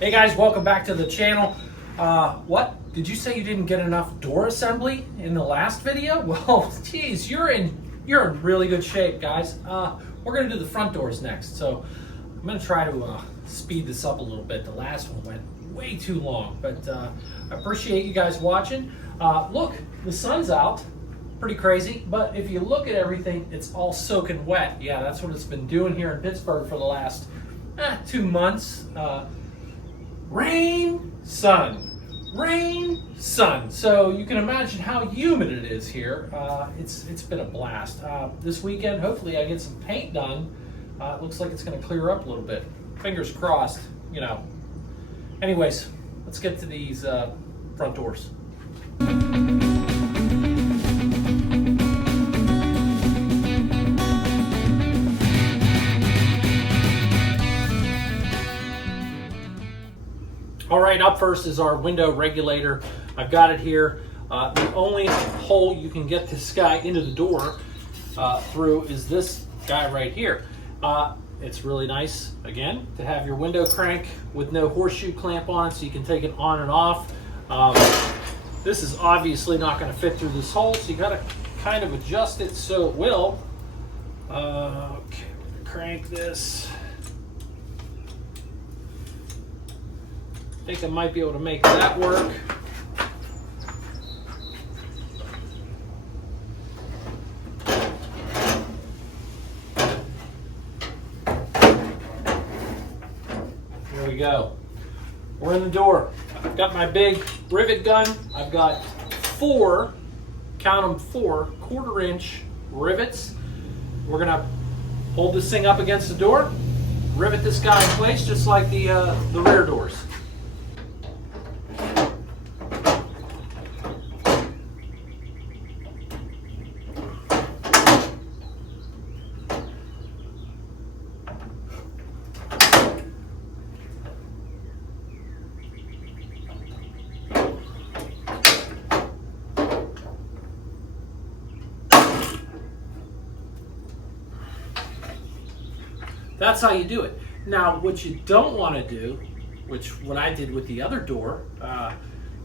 Hey guys, welcome back to the channel. What? Did you say you didn't get enough door assembly in the last video? Well, geez, you're in really good shape, guys. We're gonna do the front doors next, so I'm gonna try to speed this up a little bit. The last one went way too long, but I appreciate you guys watching. Look, the sun's out. Pretty crazy, but if you look at everything, it's all soaking wet. Yeah, that's what it's been doing here in Pittsburgh for the last 2 months. Rain, sun, rain, sun. So you can imagine how humid it is here. It's been a blast. This weekend, hopefully I get some paint done. It looks like it's gonna clear up a little bit. Fingers crossed, you know. Anyways, let's get to these front doors. All right, up first is our window regulator. I've got it here. The only hole you can get this guy into the door through is this guy right here. It's really nice, again, to have your window crank with no horseshoe clamp on it, so you can take it on and off. This is obviously not going to fit through this hole, so you got to kind of adjust it so it will. Okay, crank this. I think I might be able to make that work. There we go. We're in the door. I've got my big rivet gun. I've got 4, count them 4, 1/4 inch rivets. We're gonna hold this thing up against the door, rivet this guy in place just like the rear doors. That's how you do it. Now, what you don't want to do, which what I did with the other door,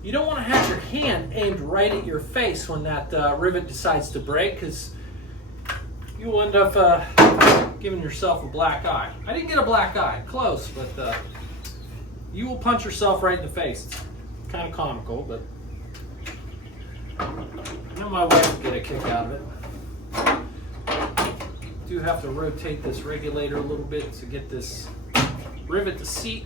you don't want to have your hand aimed right at your face when that rivet decides to break, because you'll end up giving yourself a black eye. I didn't get a black eye, close, but you will punch yourself right in the face. It's kind of comical, but I know my wife will get a kick out of it. Do have to rotate this regulator a little bit to get this rivet to seat.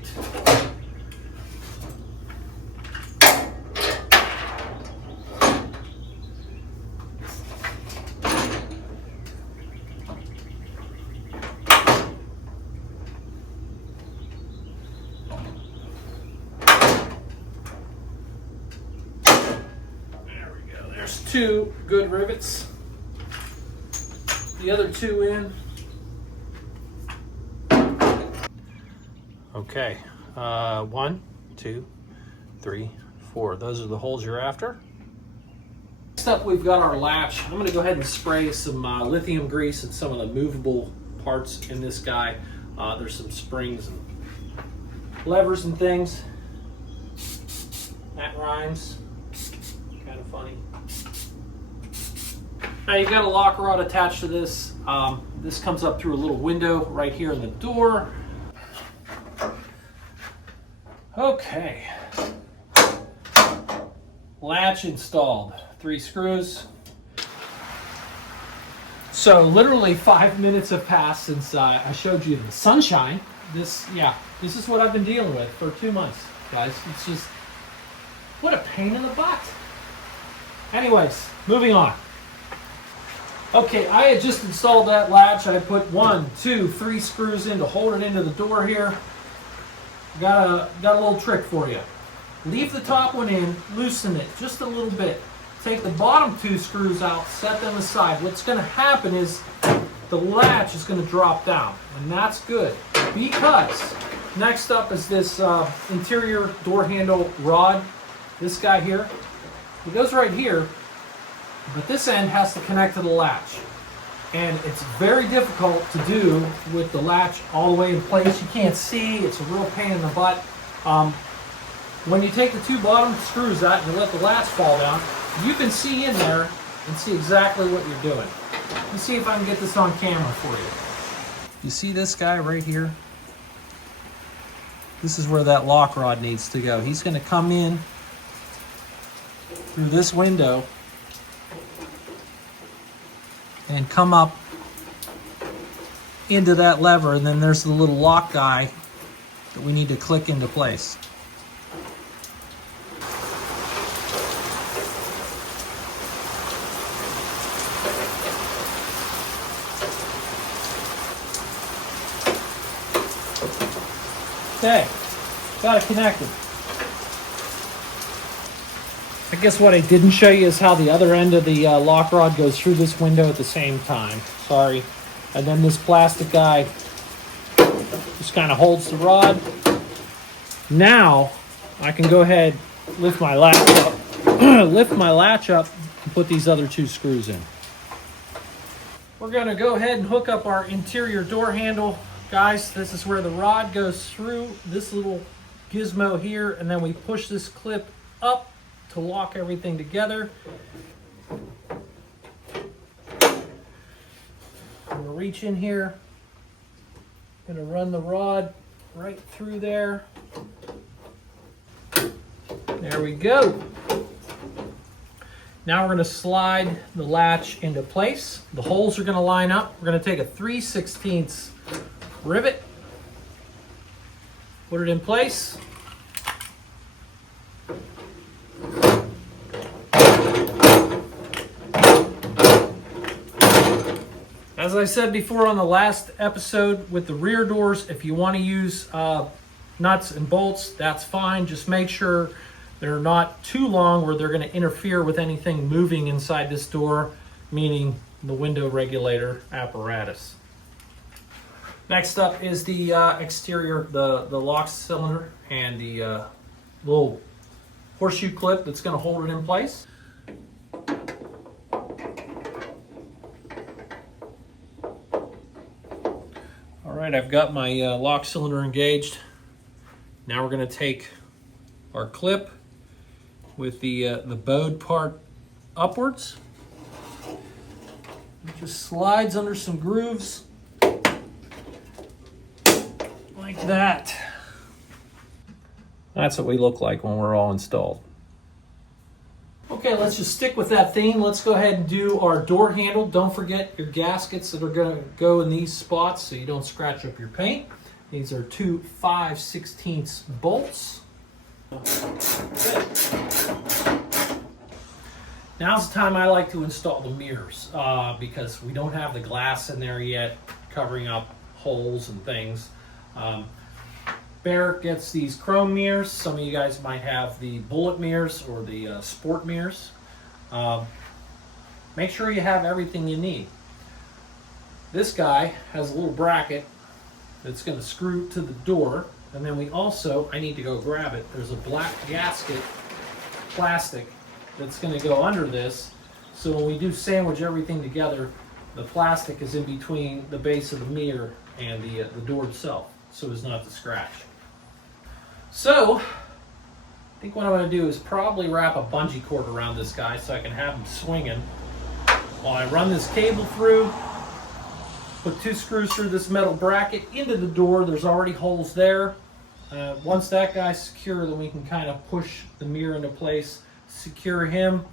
There we go. There's 2 good rivets. The other 2 in. Okay, 1, 2, 3, 4. Those are the holes you're after. Next up, we've got our latch. I'm going to go ahead and spray some lithium grease at some of the movable parts in this guy. There's some springs and levers and things. That rhymes. Kind of funny. Now you've got a lock rod attached to this. This comes up through a little window right here in the door. Okay. Latch installed. 3 screws. So literally 5 minutes have passed since I showed you the sunshine. This is what I've been dealing with for 2 months, guys. It's just, what a pain in the butt. Anyways, moving on. Okay, I had just installed that latch. I put 1, 2, 3 screws in to hold it into the door here. Got a little trick for you. Leave the top one in, loosen it just a little bit. Take the bottom 2 screws out, set them aside. What's going to happen is the latch is going to drop down, and that's good, because next up is this interior door handle rod. This guy here. It goes right here. But this end has to connect to the latch. And it's very difficult to do with the latch all the way in place. You can't see, it's a real pain in the butt. When you take the two bottom screws out and you let the latch fall down, you can see in there and see exactly what you're doing. Let me see if I can get this on camera for you. You see this guy right here? This is where that lock rod needs to go. He's going to come in through this window and come up into that lever, and then there's the little lock guy that we need to click into place. Okay, got it connected. I guess what I didn't show you is how the other end of the lock rod goes through this window at the same time. Sorry. And then this plastic guy just kind of holds the rod. Now I can go ahead, lift my latch up, and put these other two screws in. We're going to go ahead and hook up our interior door handle. Guys, this is where the rod goes through this little gizmo here, and then we push this clip up to lock everything together. I'm gonna reach in here, gonna run the rod right through there. There we go. Now we're gonna slide the latch into place. The holes are gonna line up. We're gonna take a 3/16 rivet, put it in place. As I said before on the last episode with the rear doors, if you want to use nuts and bolts, that's fine. Just make sure they're not too long where they're going to interfere with anything moving inside this door, meaning the window regulator apparatus. Next up is the exterior, the lock cylinder and the little horseshoe clip that's going to hold it in place. All right, I've got my lock cylinder engaged. Now we're going to take our clip with the bowed part upwards. It just slides under some grooves like that. That's what we look like when we're all installed. Okay, let's just stick with that theme. Let's go ahead and do our door handle. Don't forget your gaskets that are going to go in these spots so you don't scratch up your paint. These are two 5/16 bolts. Now's the time I like to install the mirrors because we don't have the glass in there yet covering up holes and things. Barrett gets these chrome mirrors. Some of you guys might have the bullet mirrors or the sport mirrors. Make sure you have everything you need. This guy has a little bracket that's going to screw to the door, and then we also, I need to go grab it, there's a black gasket plastic that's going to go under this, so when we do sandwich everything together, the plastic is in between the base of the mirror and the door itself, so as not to scratch. So, I think what I'm going to do is probably wrap a bungee cord around this guy so I can have him swinging while I run this cable through. Put two screws through this metal bracket into the door. There's already holes there. Once that guy's secure, then we can kind of push the mirror into place, secure him.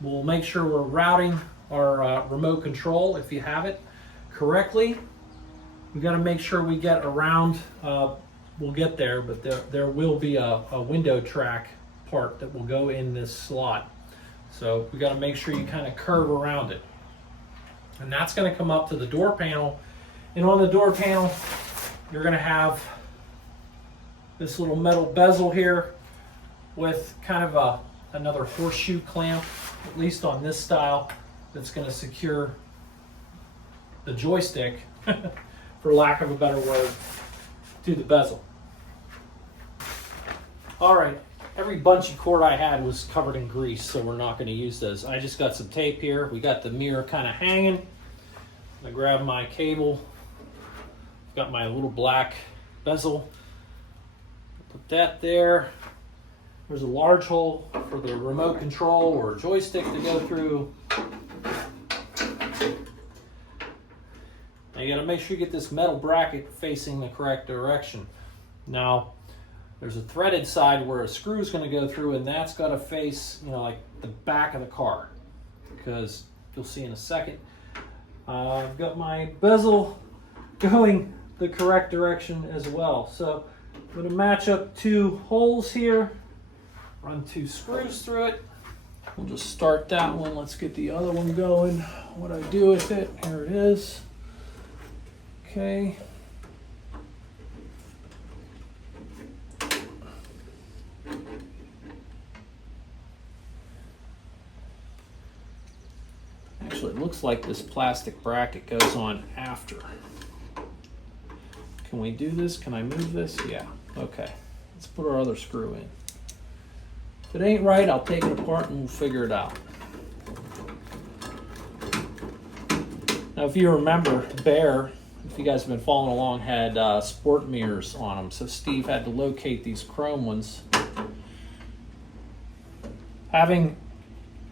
We'll make sure we're routing our remote control, if you have it, correctly. We got to make sure we get around. We'll get there, but there will be a window track part that will go in this slot. So we got to make sure you kind of curve around it. And that's going to come up to the door panel. And on the door panel, you're going to have this little metal bezel here with kind of another horseshoe clamp, at least on this style, that's going to secure the joystick, for lack of a better word, to the bezel. All right, every bungee cord I had was covered in grease, so we're not going to use those. I just got some tape here. We got the mirror kind of hanging. I grab my cable. Got my little black bezel. Put that there. There's a large hole for the remote control or joystick to go through. Now you got to make sure you get this metal bracket facing the correct direction. Now, there's a threaded side where a screw is going to go through, and that's got to face, like the back of the car, because you'll see in a second. I've got my bezel going the correct direction as well. So I'm going to match up 2 holes here, run 2 screws through it. We'll just start that one. Let's get the other one going. What I do with it, here it is. Okay. Actually, it looks like this plastic bracket goes on after. Can we do this? Can I move this? Yeah. Okay. Let's put our other screw in. If it ain't right, I'll take it apart and we'll figure it out. Now, if you remember, Bear, if you guys have been following along, had sport mirrors on them. So Steve had to locate these chrome ones. Having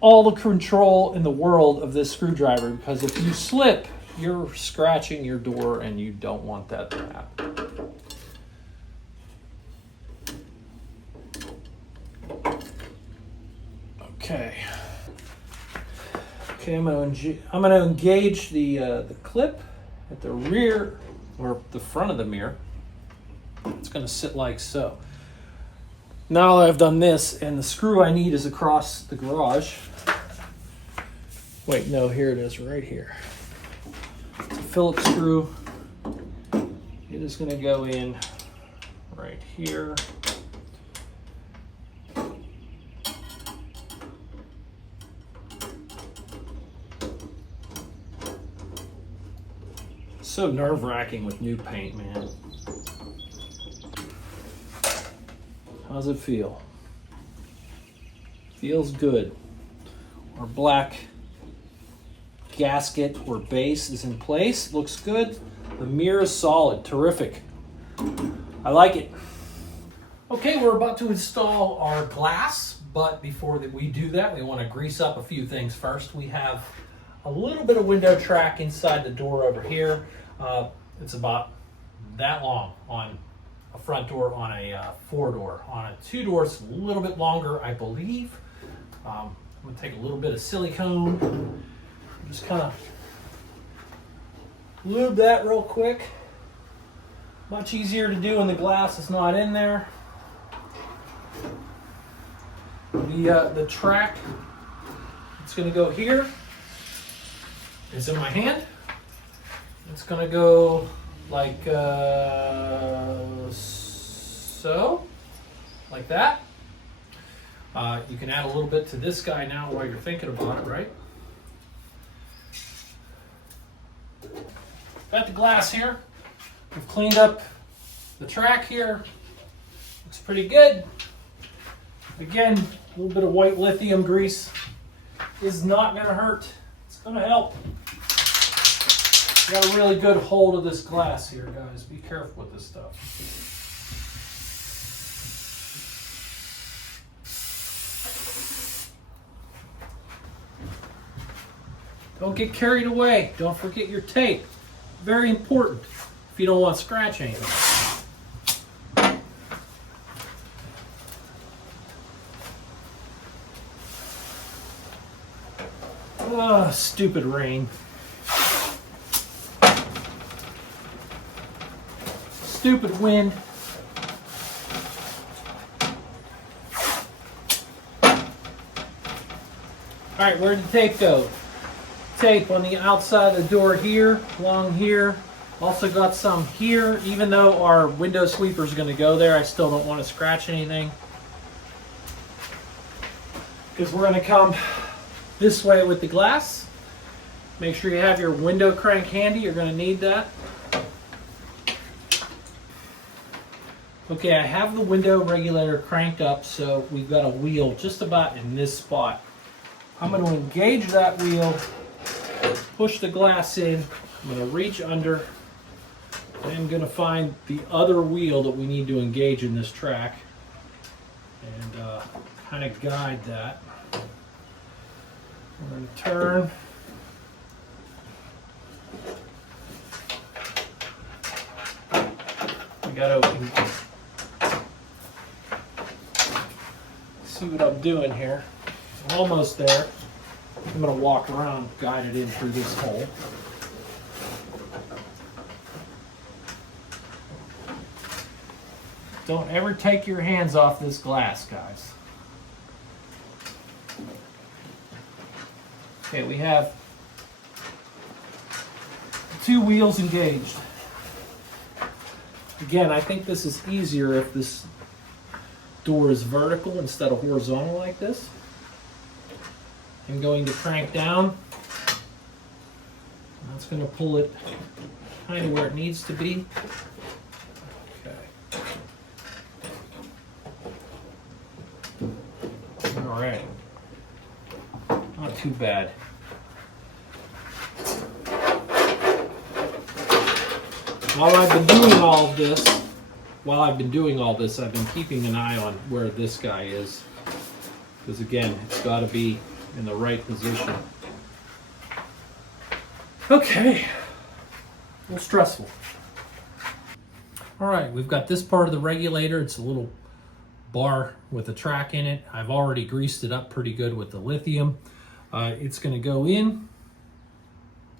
all the control in the world of this screwdriver, because if you slip, you're scratching your door and you don't want that to happen. Okay. Okay, I'm going to engage the clip at the rear or the front of the mirror. It's going to sit like so. Now that I've done this, and the screw I need is across the garage. Wait, no, here it is, right here. It's a Phillips screw. It is going to go in right here. So nerve-wracking with new paint, man. How's it feel? Feels good. Our black gasket or base is in place. Looks good. The mirror is solid. Terrific. I like it. Okay, we're about to install our glass, but before we do that, we want to grease up a few things first. We have a little bit of window track inside the door over here. It's about that long on a front door on a 4-door. On a 2-door, it's a little bit longer, I believe. I'm going to take a little bit of silicone, just kind of lube that real quick. Much easier to do when the glass is not in there. The track, it's going to go here. It's in my hand. It's going to go like so, like that. You can add a little bit to this guy now while you're thinking about it, right? Got the glass here. We've cleaned up the track here. Looks pretty good. Again, a little bit of white lithium grease is not going to hurt. It's going to help. Got a really good hold of this glass here, guys. Be careful with this stuff. Don't get carried away. Don't forget your tape. Very important if you don't want to scratch anything. Oh, stupid rain. Stupid wind. Alright, where'd the tape go? Tape on the outside of the door here, along here. Also got some here. Even though our window sweeper is going to go there, I still don't want to scratch anything. Because we're going to come this way with the glass. Make sure you have your window crank handy. You're going to need that. Okay, I have the window regulator cranked up, so we've got a wheel just about in this spot. I'm going to engage that wheel, push the glass in. I'm going to reach under, I am going to find the other wheel that we need to engage in this track and kind of guide that. We're going to turn. We got to see what I'm doing here. I'm almost there. I'm going to walk around, guide it in through this hole. Don't ever take your hands off this glass, guys. Okay, we have 2 wheels engaged. Again, I think this is easier if this door is vertical instead of horizontal like this. I'm going to crank down. That's going to pull it kind of where it needs to be. Okay. All right. Not too bad. While I've been doing all this, I've been keeping an eye on where this guy is. Because again, it's got to be in the right position. Okay. A little stressful. All right, we've got this part of the regulator. It's a little bar with a track in it. I've already greased it up pretty good with the lithium. It's going to go in,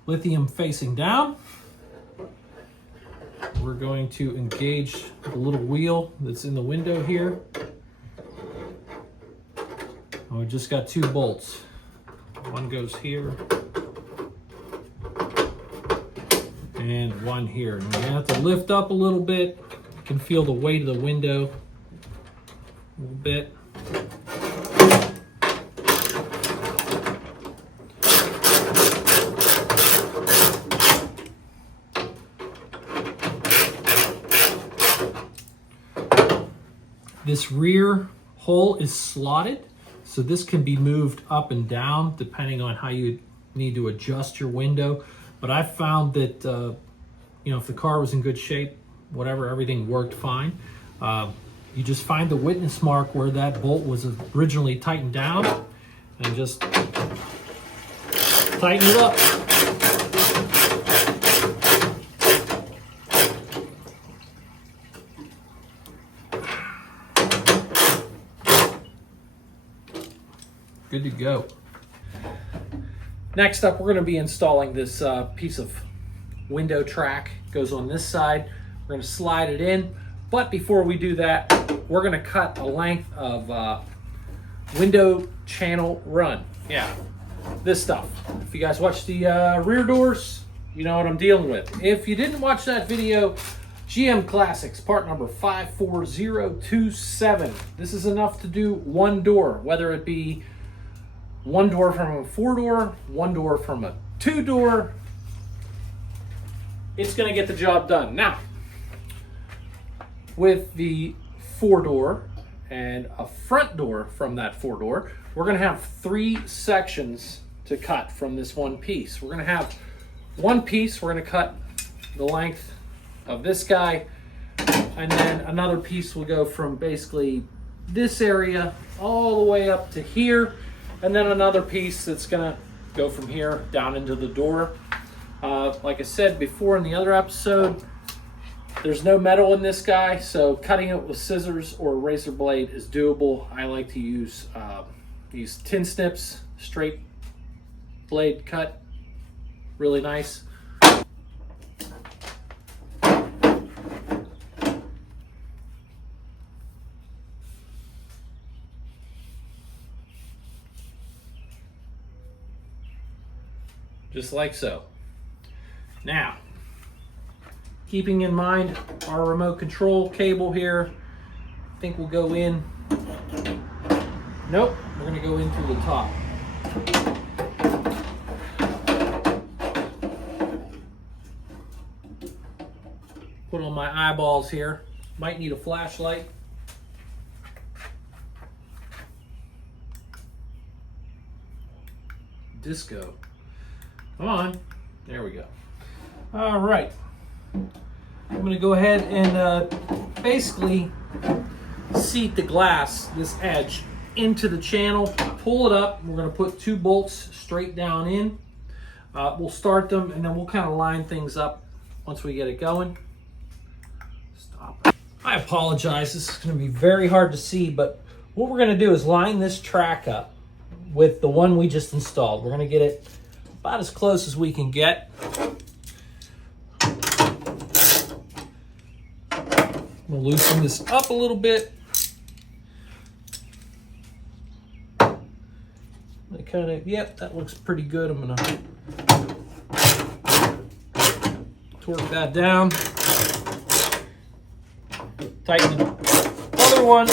lithium facing down. We're going to engage the little wheel that's in the window here. And we just got 2 bolts. One goes here and one here. And you have to lift up a little bit. You can feel the weight of the window a little bit. This rear hole is slotted, so this can be moved up and down depending on how you need to adjust your window. But I found that, if the car was in good shape, whatever, everything worked fine. You just find the witness mark where that bolt was originally tightened down and just tighten it up. Good to go. Next up, we're going to be installing this piece of window track. It goes on this side. We're going to slide it in. But before we do that, we're going to cut a length of window channel run. Yeah, this stuff. If you guys watch the rear doors, you know what I'm dealing with. If you didn't watch that video, GM Classics, part number 54027. This is enough to do one door, whether it be one door from a 4-door, one door from a 2-door. It's going to get the job done. Now, with the 4-door and a front door from that 4-door, we're going to have 3 sections to cut from this one piece. We're going to have one piece, we're going to cut the length of this guy, and then another piece will go from basically this area all the way up to here. And then another piece that's gonna go from here down into the door. Like I said before in the other episode, there's no metal in this guy, so cutting it with scissors or a razor blade is doable. I like to use these tin snips, straight blade cut, really nice. Just like so. Now, keeping in mind our remote control cable here, I think we'll go in. Nope, we're gonna go in through the top. Put on my eyeballs here. Might need a flashlight. Disco. Come on. There we go. All right. I'm going to go ahead and basically seat the glass, this edge, into the channel, pull it up. We're going to put 2 bolts straight down in. We'll start them, and then we'll kind of line things up once we get it going. Stop. I apologize. This is going to be very hard to see, but what we're going to do is line this track up with the one we just installed. We're going to get it about as close as we can get. We'll loosen this up a little bit. Yep, that looks pretty good. I'm gonna torque that down. Tighten the other one.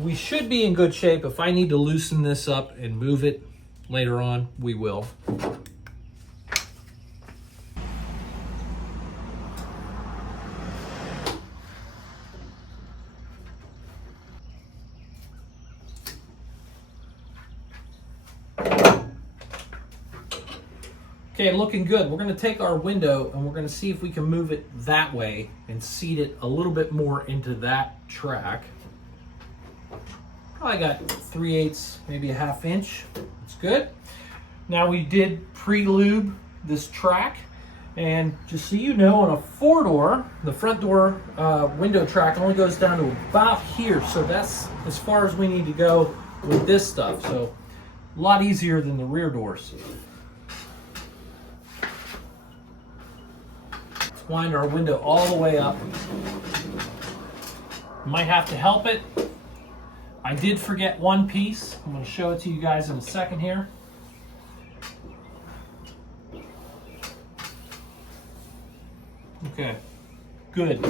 We should be in good shape. If I need to loosen this up and move it later on, we will. Okay, looking good. We're going to take our window and we're going to see if we can move it that way and seat it a little bit more into that track. Probably got 3/8, maybe a 1/2 inch. That's good. Now we did pre-lube this track, and just so you know, on a 4-door, the front door window track only goes down to about here. So that's as far as we need to go with this stuff. So a lot easier than the rear doors. Wind our window all the way up. Might have to help it. I did forget one piece. I'm going to show it to you guys in a second here. Okay, good.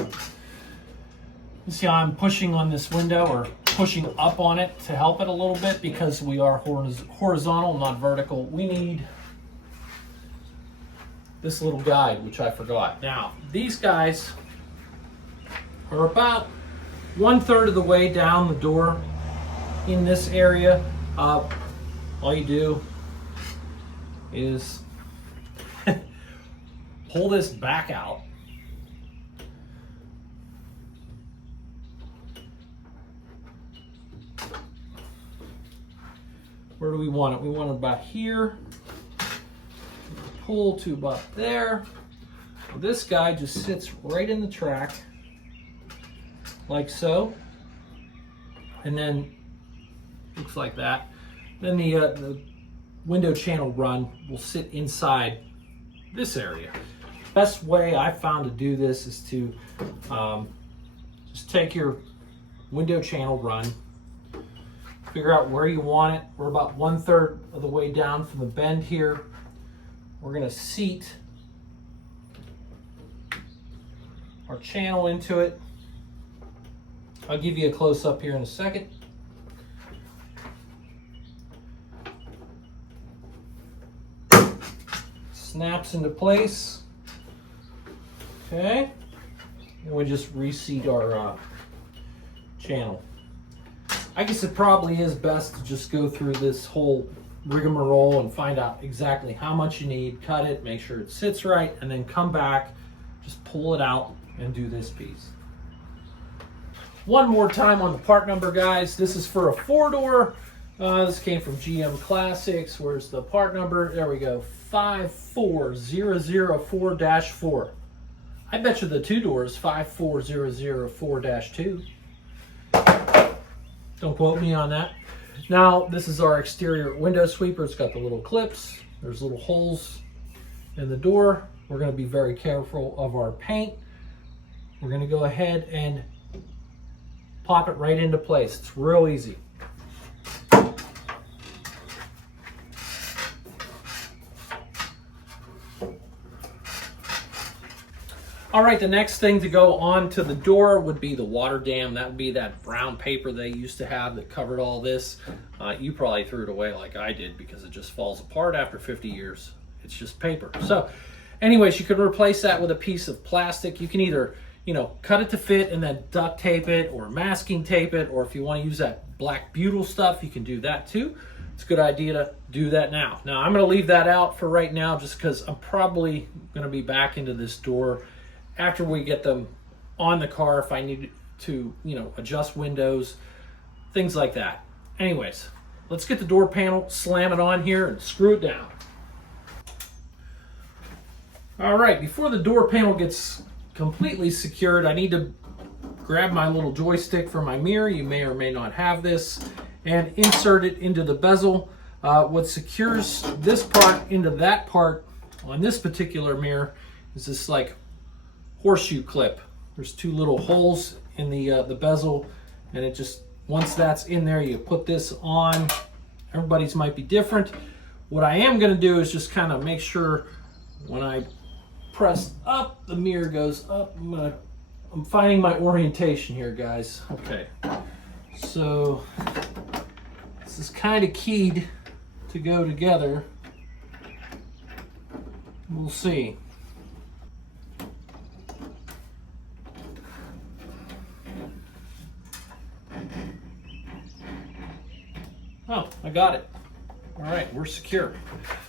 You see how I'm pushing on this window, or pushing up on it to help it a little bit, because we are horizontal, not vertical. We need this little guide, which I forgot. Now, these guys are about 1/3 of the way down the door in this area. All you do is pull this back out. Where do we want it? We want it about here. Pull to about there. This guy just sits right in the track, like so, and then looks like that. Then the window channel run will sit inside this area. Best way I found to do this is to just take your window channel run, figure out where you want it. We're about 1/3 of the way down from the bend here. We're going to seat our channel into it. I'll give you a close-up here in a second. Snaps into place. Okay. And we just reseat our channel. I guess it probably is best to just go through this whole rigmarole and find out exactly how much you need, cut it, make sure it sits right, and then come back, just pull it out and do this piece. One more time on the part number, guys. This is for a 4-door. This came from GM Classics. Where's the part number? There we go, 54004-4. I bet you the 2-door is 54004-2. Don't quote me on that. Now, this is our exterior window sweeper. It's got the little clips. There's little holes in the door. We're going to be very careful of our paint. We're going to go ahead and pop it right into place. It's real easy. All right, the next thing to go on to the door would be the water dam. That would be that brown paper they used to have that covered all this. You probably threw it away like I did, because it just falls apart after 50 years. It's just paper. So anyways, you could replace that with a piece of plastic. You can either cut it to fit and then duct tape it or masking tape it, or if you want to use that black butyl stuff, you can do that too. It's a good idea to do that now. Now, I'm going to leave that out for right now just because I'm probably going to be back into this door after we get them on the car if I need to, adjust windows, things like that. Anyways, let's get the door panel, slam it on here, and screw it down. All right, before the door panel gets completely secured, I need to grab my little joystick for my mirror. You may or may not have this, and insert it into the bezel. What secures this part into that part on this particular mirror is this like horseshoe clip. There's two little holes in the bezel, and it just, once that's in there, you put this on. Everybody's might be different. What I am going to do is just kind of make sure when I press up, the mirror goes up. I'm finding my orientation here, guys. Okay, so this is kind of keyed to go together. We'll see. Oh, I got it. All right, we're secure.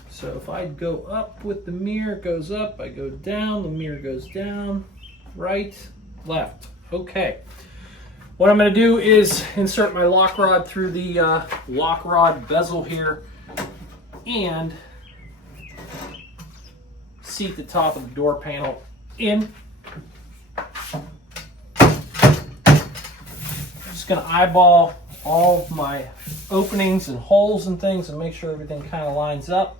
So if I go up with the mirror, it goes up. I go down, the mirror goes down, right, left. Okay. What I'm going to do is insert my lock rod through the lock rod bezel here and seat the top of the door panel in. I'm just going to eyeball all my openings and holes and things and make sure everything kind of lines up.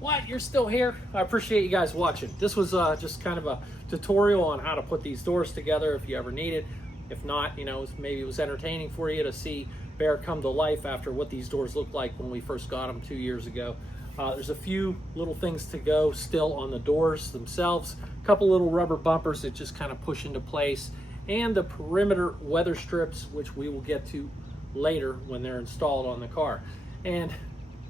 What? You're still here? I appreciate you guys watching. This was just kind of a tutorial on how to put these doors together if you ever need it. If not, maybe it was entertaining for you to see Bear come to life after what these doors looked like when we first got them 2 years ago. There's a few little things to go still on the doors themselves. A couple little rubber bumpers that just kind of push into place, and the perimeter weather strips, which we will get to later when they're installed on the car. And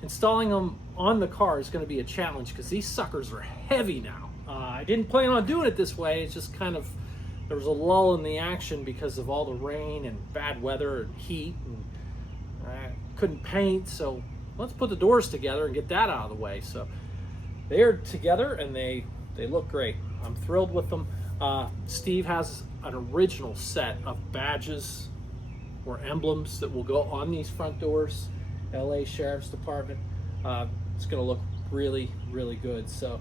installing them on the car is going to be a challenge because these suckers are heavy now. I didn't plan on doing it this way. It's just kind of, there was a lull in the action because of all the rain and bad weather and heat, and I couldn't paint, so let's put the doors together and get that out of the way. So they're together and they look great. I'm thrilled with them. Steve has an original set of badges or emblems that will go on these front doors. LA Sheriff's Department. It's going to look really, really good. So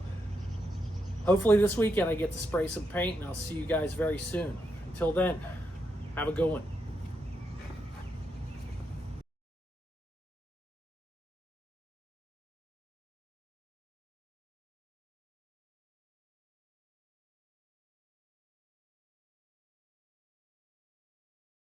hopefully this weekend I get to spray some paint, and I'll see you guys very soon. Until then, have a good one.